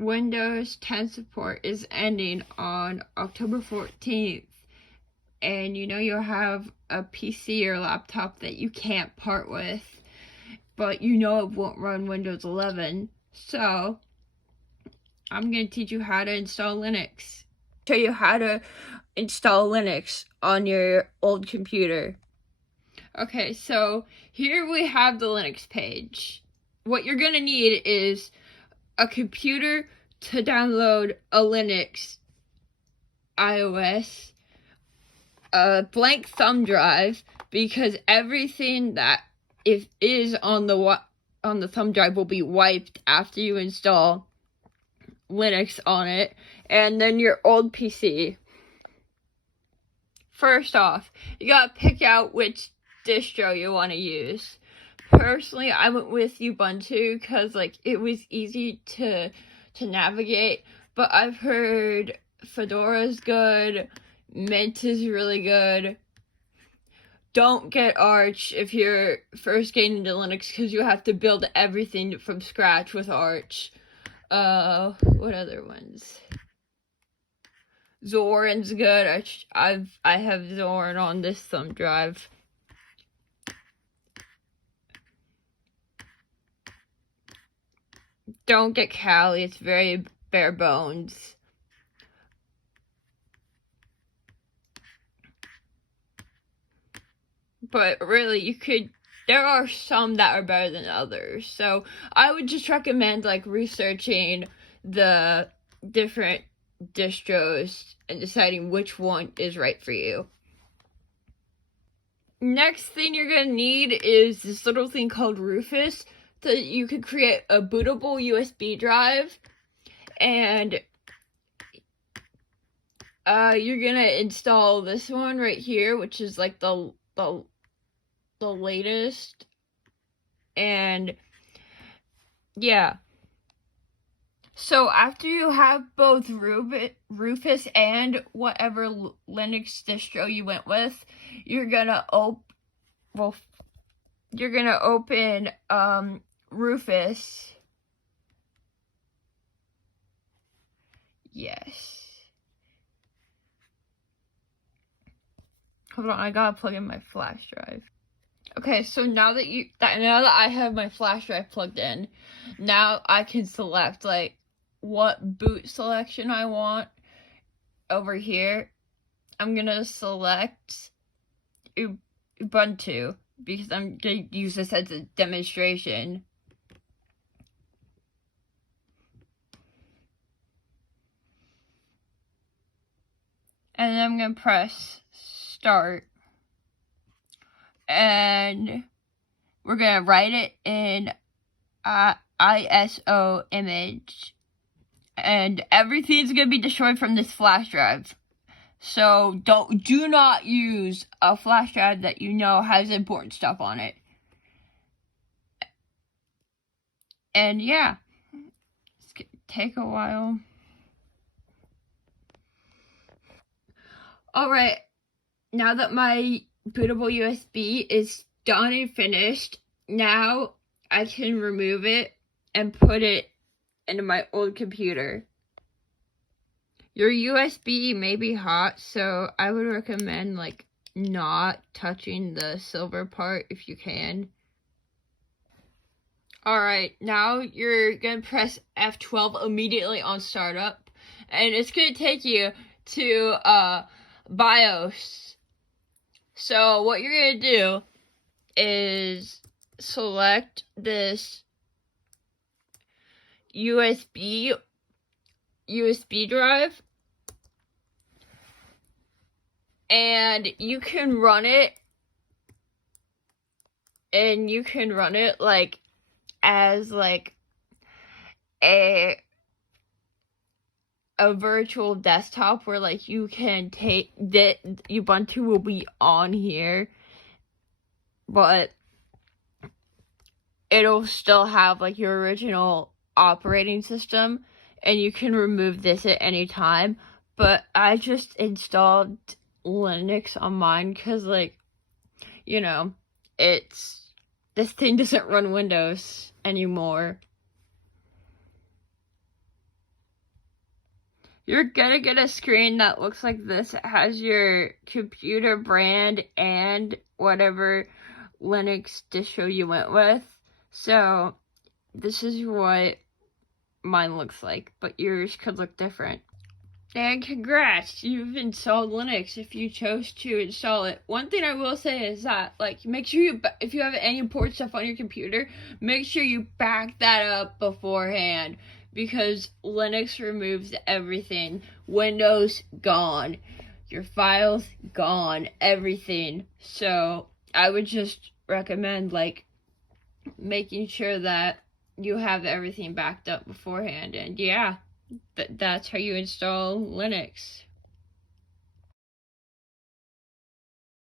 Windows 10 support is ending on October 14th, and you know you'll have a PC or laptop that you can't part with, but you know it won't run Windows 11. So I'm going to teach you how to install Linux. Show you how to install Linux on your old computer. Okay, so here we have the Linux page. What you're going to need is a computer to download a Linux iOS, a blank thumb drive, because everything that is on the thumb drive will be wiped after you install Linux on it, and then your old PC. First off, you gotta pick out which distro you want to use. Personally, I went with Ubuntu because it was easy to navigate, but I've heard Fedora's good, Mint is really good. Don't get Arch if you're first getting into Linux, because you have to build everything from scratch with Arch. What other ones? Zorin's good. I have Zorin on this thumb drive. Don't get Kali, it's very bare bones. But really, there are some that are better than others. So I would just recommend researching the different distros and deciding which one is right for you. Next thing you're going to need is this little thing called Rufus, so that you could create a bootable USB drive, and you're going to install this one right here, which is the latest, and yeah. So after you have both Rufus and whatever Linux distro you went with, you're gonna open Rufus. Yes. Hold on, I gotta plug in my flash drive. Okay, so now that I have my flash drive plugged in, now I can select what boot selection I want. Over here, I'm gonna select Ubuntu because I'm gonna use this as a demonstration. And then I'm gonna press start. And we're gonna write it in ISO image, and everything's gonna be destroyed from this flash drive. So do not use a flash drive that you know has important stuff on it. And yeah, it's gonna take a while. Alright, now that my bootable USB is done and finished, now I can remove it and put it into my old computer. Your USB may be hot, so I would recommend not touching the silver part if you can. Alright, now you're gonna press F12 immediately on startup, and it's gonna take you to BIOS. So what you're gonna do is select this USB drive, and you can run it as a virtual desktop where you can take that Ubuntu will be on here, but it'll still have your original operating system, and you can remove this at any time. But I just installed Linux on mine because this thing doesn't run Windows anymore. you're gonna get a screen that looks like this. It has your computer brand and whatever Linux distro you went with. So this is what mine looks like, but yours could look different. And congrats, you've installed Linux if you chose to install it. One thing I will say is that, like, make sure if you have any important stuff on your computer, make sure you back that up beforehand, because Linux removes everything. Windows, gone. Your files, gone. Everything. So, I would just recommend, like, making sure that you have everything backed up beforehand. And yeah, that's how you install Linux.